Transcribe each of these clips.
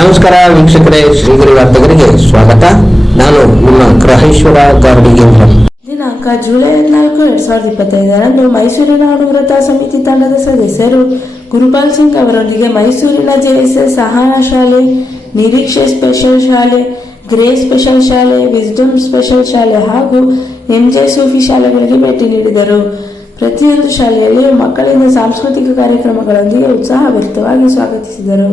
ನಮಸ್ಕಾರ ವೀಕ್ಷಕರೇ, ಶ್ರೀಗಿರಿ ವಾರ್ತೆಗರಿಗೆ ಸ್ವಾಗತ. ನಾನು ನಿಮ್ಮ ಗ್ರಹೇಶ್ವರ ಗಾರ್ಡಿಗೇಂದ್ರ ದಿನಾಂಕ ಜುಲೈ ಹದಿನಾಲ್ಕು, ಎರಡ್ ಸಾವಿರದ ಇಪ್ಪತ್ತೈದರಂದು ಮೈಸೂರಿನ ಅನುವ್ರತ ಸಮಿತಿ ತಂಡದ ಸದಸ್ಯರು ಗುರುಪಾಲ್ ಸಿಂಗ್ ಅವರೊಂದಿಗೆ ಮೈಸೂರಿನ ಜೆಎಸ್ಎಸ್ ಸಹಾಯ ಶಾಲೆ, ನಿರೀಕ್ಷೆ ಸ್ಪೆಷಲ್ ಶಾಲೆ, ಗ್ರೇ ಸ್ಪೆಷಲ್ ಶಾಲೆ, ವಿಸ್ಡಮ್ ಸ್ಪೆಷಲ್ ಶಾಲೆ ಹಾಗೂ ಎಂಜೆ ಸೂಫಿ ಶಾಲೆಗಳಿಗೆ ಭೇಟಿ ನೀಡಿದರು. ಪ್ರತಿಯೊಂದು ಶಾಲೆಯಲ್ಲಿ ಮಕ್ಕಳಿಂದ ಸಾಂಸ್ಕೃತಿಕ ಕಾರ್ಯಕ್ರಮಗಳೊಂದಿಗೆ ಉತ್ಸಾಹಭರಿತವಾಗಿ ಸ್ವಾಗತಿಸಿದರು.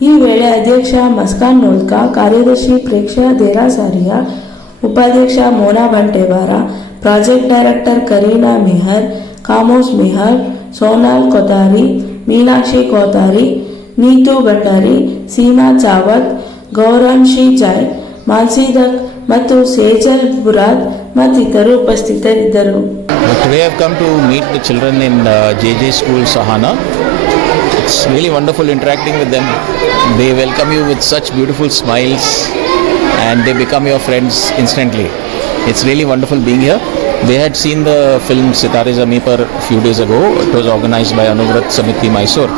ಈ ವೇಳೆ ಅಧ್ಯಕ್ಷ ಮಸ್ಕಾನ್ ನೋಲ್ಕಾ ಕಾರ್ಯದರ್ಶಿ ಪ್ರೇಕ್ಷಾ ದೇರಾಸಾರಿಯಾ ಉಪಾಧ್ಯಕ್ಷ ಮೋನಾ ಬಂಟೇವಾರ ಪ್ರಾಜೆಕ್ಟ್ ಡೈರೆಕ್ಟರ್ ಕರೀನಾ ಮೆಹರ್ ಕಾಮೋಸ್ ಮೆಹರ್ ಸೋನಾಲ್ ಕೊತಾರಿ ಮೀನಾಕ್ಷಿ ಕೋತಾರಿ ನೀತು ಭಟ್ಟಾರಿ ಸೀಮಾ ಚಾವತ್ ಗೌರಾಂಶಿ ಜಾಯ್ ಮಾನ್ಸಿ ದತ್ ಮತ್ತು ಸೇಜಲ್ ಬುರಾದ್ ಮತ್ತಿತರರು ಉಪಸ್ಥಿತರಿದ್ದರು Today I've come to meet the children in uh, JJ School. It's really wonderful interacting with them. They welcome you with such beautiful smiles and they become your friends instantly. It's really wonderful being here. They had seen the film Sitare Zami Par a few days ago. It was organized by Anuvrat Samiti Mysore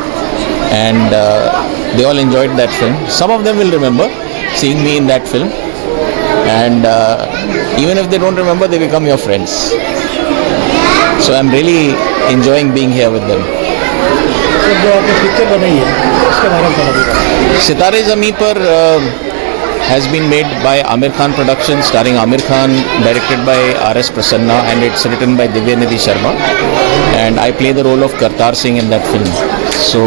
and uh, they all enjoyed that film. Some of them will remember seeing me in that film and uh, even if they don't remember, they become your friends. So I'm really enjoying being here with them. जो है Sitaare Zameen Par has been made by Aamir Khan production starring Aamir Khan directed by R S Prasanna and it's written by Divya Nidhi Sharma and I play the role of Kartar Singh in that film so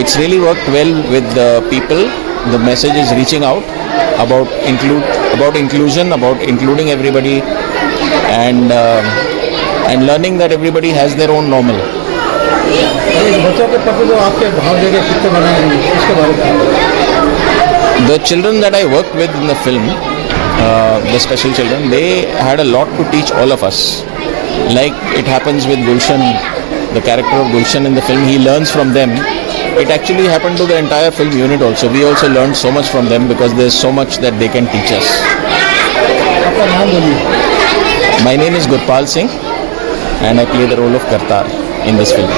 it's really work well with the people the message is reaching out about include about inclusion about including everybody and and learning that everybody has their own normal अरे इस बच्चों के प्रति जो आपके भाव देके picture बनाए हैं उसके बारे में बताइए। the children that I worked with in the film, uh, the special children, they had a lot to teach all of us. Like it happens with Gulshan, the character of Gulshan in the film, he learns from them. It actually happened to the entire film unit also. We also learned so much from them because there's so much that they can teach us. आपका नाम बोलिए My name is Gurpal Singh and I play the role of Kartar In this film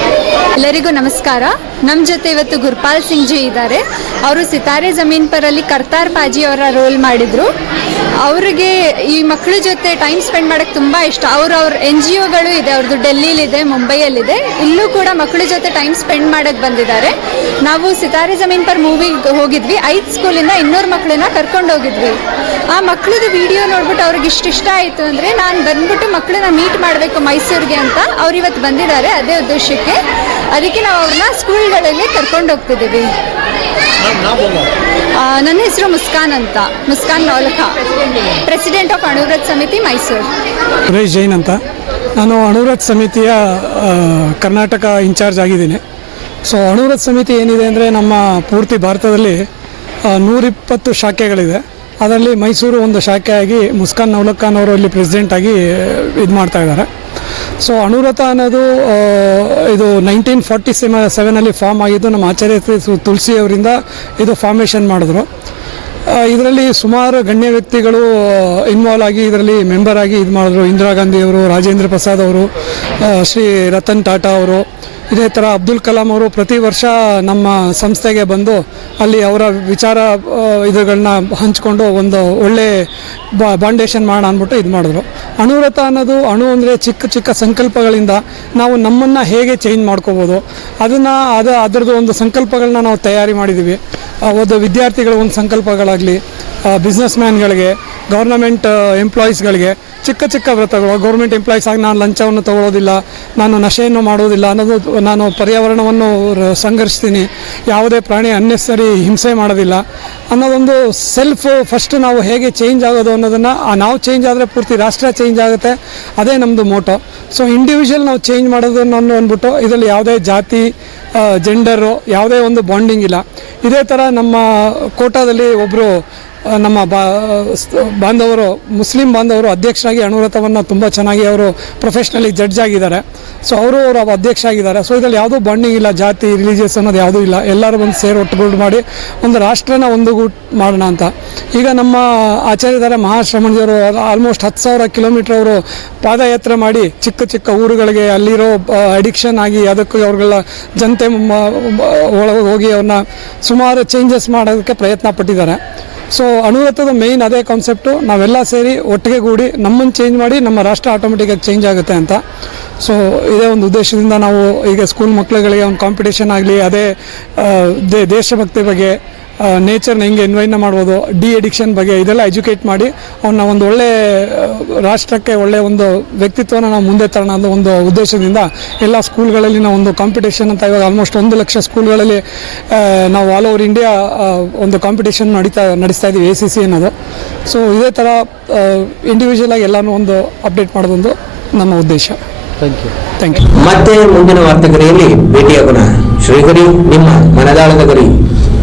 ಎಲ್ಲರಿಗೂ ನಮಸ್ಕಾರ. ನಮ್ಮ ಜೊತೆ ಇವತ್ತು ಗುರ್ಪಾಲ್ ಸಿಂಗ್ ಜಿ ಇದ್ದಾರೆ. ಅವರು ಸಿತಾರೆ ಜಮೀನ್ ಪರಲ್ಲಿ ಕರ್ತಾರ್ ಪಾಜಿ ಅವರ ರೋಲ್ ಮಾಡಿದರು. ಅವರಿಗೆ ಈ ಮಕ್ಕಳ ಜೊತೆ ಟೈಮ್ ಸ್ಪೆಂಡ್ ಮಾಡೋಕ್ಕೆ ತುಂಬ ಇಷ್ಟ. ಅವರು ಅವ್ರ ಎನ್ ಜಿ ಒಗಳು ಇದೆ ಅವ್ರದ್ದು ಡೆಲ್ಲಿಲಿದೆ, ಮುಂಬೈಯಲ್ಲಿದೆ. ಇಲ್ಲೂ ಕೂಡ ಮಕ್ಕಳ ಜೊತೆ ಟೈಮ್ ಸ್ಪೆಂಡ್ ಮಾಡೋಕ್ಕೆ ಬಂದಿದ್ದಾರೆ. ನಾವು ಸಿತಾರೆ ಜಮೀನ್ ಪರ್ ಮೂವಿಗೆ ಹೋಗಿದ್ವಿ. ಐದು ಸ್ಕೂಲಿಂದ ಇನ್ನೂರು ಮಕ್ಕಳನ್ನ ಕರ್ಕೊಂಡು ಹೋಗಿದ್ವಿ. ಆ ಮಕ್ಕಳದು ವಿಡಿಯೋ ನೋಡ್ಬಿಟ್ಟು ಅವ್ರಿಗೆ ಇಷ್ಟ ಇಷ್ಟ ಆಯಿತು ಅಂದರೆ ನಾನು ಬಂದ್ಬಿಟ್ಟು ಮಕ್ಕಳನ್ನ ಮೀಟ್ ಮಾಡಬೇಕು ಮೈಸೂರಿಗೆ ಅಂತ ಅವ್ರು ಇವತ್ತು ಬಂದಿದ್ದಾರೆ ಅದೇ ಉದ್ದೇಶಕ್ಕೆ. ಅದಕ್ಕೆ ನಾವು ಅವ್ರನ್ನ ಸ್ಕೂಲ್ಗಳಲ್ಲಿ ಕರ್ಕೊಂಡು ಹೋಗ್ತಿದ್ದೀವಿ. ನನ್ನ ಹೆಸರು ಮುಸ್ಕಾನ್ ಅಂತ. ಮುಸ್ಕಾನ್ ನೌಲಖ ಪ್ರೆಸಿಡೆಂಟ್ ಆಫ್ ಅಣುವ್ರತ್ ಸಮಿತಿ ಮೈಸೂರು ಸುರೇಶ್ ಜೈನ್ ಅಂತ. ನಾನು ಅಣುವ್ರತ್ ಸಮಿತಿಯ ಕರ್ನಾಟಕ ಇನ್ಚಾರ್ಜ್ ಆಗಿದ್ದೀನಿ. ಸೊ ಅಣುವ್ರತ್ ಸಮಿತಿ ಏನಿದೆ ಅಂದರೆ ನಮ್ಮ ಪೂರ್ತಿ ಭಾರತದಲ್ಲಿ ನೂರಿಪ್ಪತ್ತು ಶಾಖೆಗಳಿದೆ. ಅದರಲ್ಲಿ ಮೈಸೂರು ಒಂದು ಶಾಖೆಯಾಗಿ ಮುಸ್ಕಾನ್ ನೌಲಖಾನ್ ಅವರು ಇಲ್ಲಿ ಪ್ರೆಸಿಡೆಂಟ್ ಆಗಿ ಇದು ಮಾಡ್ತಾ ಇದ್ದಾರೆ ಸೊ ಅನುರತ ಅನ್ನೋದು ಇದು ನೈನ್ಟೀನ್ ಫಾರ್ಟಿ ಸೆಮ ಸೆವೆನಲ್ಲಿ ಫಾರ್ಮ್ ಆಗಿದ್ದು ನಮ್ಮ ಆಚಾರ್ಯ ತುಳಸಿ ಅವರಿಂದ ಇದು ಫಾರ್ಮೇಷನ್ ಮಾಡಿದ್ರು. ಇದರಲ್ಲಿ ಸುಮಾರು ಗಣ್ಯ ವ್ಯಕ್ತಿಗಳು ಇನ್ವಾಲ್ವ್ ಆಗಿ ಇದರಲ್ಲಿ ಮೆಂಬರ್ ಆಗಿ ಇದು ಮಾಡಿದ್ರು. ಇಂದಿರಾ ಗಾಂಧಿ ಅವರು, ರಾಜೇಂದ್ರ ಪ್ರಸಾದ್ ಅವರು ಶ್ರೀ ರತನ್ ಟಾಟಾ ಅವರು ಇದೇ ಥರ ಅಬ್ದುಲ್ ಕಲಾಂ ಅವರು ಪ್ರತಿ ವರ್ಷ ನಮ್ಮ ಸಂಸ್ಥೆಗೆ ಬಂದು ಅಲ್ಲಿ ಅವರ ವಿಚಾರ ಇದುಗಳನ್ನ ಹಂಚಿಕೊಂಡು ಒಂದು ಒಳ್ಳೆ ಬಾಂಡೇಶನ್ ಮಾಡೋಣ ಅಂದ್ಬಿಟ್ಟು ಇದು ಮಾಡಿದ್ರು. ಅಣುವ್ರತ ಅನ್ನೋದು, ಅಣು ಅಂದರೆ ಚಿಕ್ಕ ಚಿಕ್ಕ ಸಂಕಲ್ಪಗಳಿಂದ ನಾವು ನಮ್ಮನ್ನು ಹೇಗೆ ಚೇಂಜ್ ಮಾಡ್ಕೋಬೋದು, ಅದನ್ನು, ಅದು, ಅದರದ್ದು ಒಂದು ಸಂಕಲ್ಪಗಳನ್ನ ನಾವು ತಯಾರಿ ಮಾಡಿದ್ದೀವಿ ಒಂದು ವಿದ್ಯಾರ್ಥಿಗಳ ಒಂದು ಸಂಕಲ್ಪಗಳಾಗಲಿ ಬಿಸ್ನೆಸ್ ಮ್ಯಾನ್ಗಳಿಗೆ ಗೌರ್ನಮೆಂಟ್ ಎಂಪ್ಲಾಯೀಸ್ಗಳಿಗೆ ಚಿಕ್ಕ ಚಿಕ್ಕ ವ್ರತಗಳು. ಗೌರ್ಮೆಂಟ್ ಎಂಪ್ಲಾಯೀಸ್ ಆಗಿ ನಾನು ಲಂಚವನ್ನು ತಗೊಳ್ಳೋದಿಲ್ಲ ನಾನು ನಶೆಯನ್ನು ಮಾಡೋದಿಲ್ಲ ಅನ್ನೋದು ನಾನು ಪರ್ಯಾವರಣವನ್ನು ಸಂಘರ್ಷಿಸ್ತೀನಿ. ಯಾವುದೇ ಪ್ರಾಣಿ ಅನ್ನೆಸರಿ ಹಿಂಸೆ ಮಾಡೋದಿಲ್ಲ. ಅನ್ನೋದೊಂದು ಸೆಲ್ಫ್ ಫಸ್ಟ್ ನಾವು ಹೇಗೆ ಚೇಂಜ್ ಆಗೋದು ಅನ್ನೋದನ್ನು ನಾವು ಚೇಂಜ್ ಆದರೆ ಪೂರ್ತಿ ರಾಷ್ಟ್ರ ಚೇಂಜ್ ಆಗುತ್ತೆ. ಅದೇ ನಮ್ಮದು ಮೋಟೋ ಸೊ ಇಂಡಿವಿಜುವಲ್ ನಾವು ಚೇಂಜ್ ಮಾಡೋದನ್ನು ಅಂದ್ಬಿಟ್ಟು ಇದರಲ್ಲಿ ಯಾವುದೇ ಜಾತಿ ಜೆಂಡರು ಯಾವುದೇ ಒಂದು ಬಾಂಡಿಂಗ್ ಇಲ್ಲ. ಇದೇ ಥರ ನಮ್ಮ ಕೋಟಾದಲ್ಲಿ ಒಬ್ಬರು ನಮ್ಮ ಬಾ ಬಾಂಧವರು, ಮುಸ್ಲಿಂ ಬಾಂಧವರು ಅಧ್ಯಕ್ಷರಾಗಿ ಅಣುವ್ರತವನ್ನು ತುಂಬ ಚೆನ್ನಾಗಿ ಅವರು ಪ್ರೊಫೆಷ್ನಲಿ ಜಡ್ಜ್ ಆಗಿದ್ದಾರೆ. ಸೊ ಅವರು ಅವರ ಅಧ್ಯಕ್ಷ ಆಗಿದ್ದಾರೆ. ಸೊ ಇದರಲ್ಲಿ ಯಾವುದೂ ಬಾಂಡಿಂಗ್ ಇಲ್ಲ, ಜಾತಿ ರಿಲಿಜಿಯಸ್ ಅನ್ನೋದು ಯಾವುದೂ ಇಲ್ಲ. ಎಲ್ಲರೂ ಬಂದು ಸೇರಿ ಒಟ್ಟುಗೂಡು ಮಾಡಿ ಒಂದು ರಾಷ್ಟ್ರನ ಒಂದುಗೂಟ್ ಮಾಡೋಣ ಅಂತ. ಈಗ ನಮ್ಮ ಆಚಾರ್ಯದಾರ ಮಹಾಶ್ರಮಣಜಿಯವರು ಆಲ್ಮೋಸ್ಟ್ ಹತ್ತು ಸಾವಿರ ಕಿಲೋಮೀಟರ್ ಅವರು ಪಾದಯಾತ್ರೆ ಮಾಡಿ ಚಿಕ್ಕ ಚಿಕ್ಕ ಊರುಗಳಿಗೆ ಅಲ್ಲಿರೋ ಅಡಿಕ್ಷನ್ ಆಗಿ ಅದಕ್ಕೂ ಅವ್ರಿಗೆಲ್ಲ ಜನತೆ ಒಳಗೆ ಹೋಗಿ ಅವ್ರನ್ನ ಸುಮಾರು ಚೇಂಜಸ್ ಮಾಡೋದಕ್ಕೆ ಪ್ರಯತ್ನ ಪಟ್ಟಿದ್ದಾರೆ. ಸೊ ಅಣುರತ್ವದ ಮೇಯ್ನ್ ಅದೇ ಕಾನ್ಸೆಪ್ಟು ನಾವೆಲ್ಲ ಸೇರಿ ಒಟ್ಟಿಗೆ ಕೂಡಿ ನಮ್ಮನ್ನು ಚೇಂಜ್ ಮಾಡಿ ನಮ್ಮ ರಾಷ್ಟ್ರ ಆಟೋಮೆಟಿಕ್ಕಾಗಿ ಚೇಂಜ್ ಆಗುತ್ತೆ ಅಂತ. ಸೊ ಇದೇ ಒಂದು ಉದ್ದೇಶದಿಂದ ನಾವು ಈಗ ಸ್ಕೂಲ್ ಮಕ್ಕಳುಗಳಿಗೆ ಒಂದು ಕಾಂಪಿಟೇಷನ್ ಆಗಲಿ, ಅದೇ ದೇಶಭಕ್ತಿ ಬಗ್ಗೆ ನೇಚರ್ನ ಹೆಂಗೆ ಎನ್ವೈನ ಮಾಡ್ಬೋದು. ಡಿ ಎಡಿಕ್ಷನ್ ಬಗ್ಗೆ ಇದೆಲ್ಲ ಎಜುಕೇಟ್ ಮಾಡಿ ಅವನ್ನ ಒಂದು ಒಳ್ಳೆ ರಾಷ್ಟ್ರಕ್ಕೆ ಒಳ್ಳೆ ಒಂದು ವ್ಯಕ್ತಿತ್ವನ ನಾವು ಮುಂದೆ ತರೋಣ ಅನ್ನೋ ಒಂದು ಉದ್ದೇಶದಿಂದ ಎಲ್ಲ ಸ್ಕೂಲ್ಗಳಲ್ಲಿ ನಾವು ಒಂದು ಕಾಂಪಿಟೇಷನ್ ಅಂತ ಇವಾಗ ಆಲ್ಮೋಸ್ಟ್ ಒಂದು ಲಕ್ಷ ಸ್ಕೂಲ್ಗಳಲ್ಲಿ ನಾವು ಆಲ್ ಓವರ್ ಇಂಡಿಯಾ ಒಂದು ಕಾಂಪಿಟೇಷನ್ ನಡೀತಾ ನಡೆಸ್ತಾ ಇದ್ದೀವಿ ಎ ಸಿ ಸಿ ಅನ್ನೋದು. ಸೊ ಇದೇ ಥರ ಇಂಡಿವಿಜುವಲ್ ಆಗಿ ಎಲ್ಲನೂ ಒಂದು ಅಪ್ಡೇಟ್ ಮಾಡೋದೊಂದು ನಮ್ಮ ಉದ್ದೇಶ. ಥ್ಯಾಂಕ್ ಯು ಥ್ಯಾಂಕ್ ಯು ಮತ್ತೆ ಮುಂದಿನ ವಾರ್ತೆಗರಿಯಲ್ಲಿ ಭೇಟಿಯಾಗೋಣ. ಶ್ರೀಗರಿ ನಿಮ್ಮ ಮನದಾಳದ ಗರಿ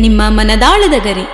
ನಿಮ್ಮ ಮನದಾಳದ ಗರಿ.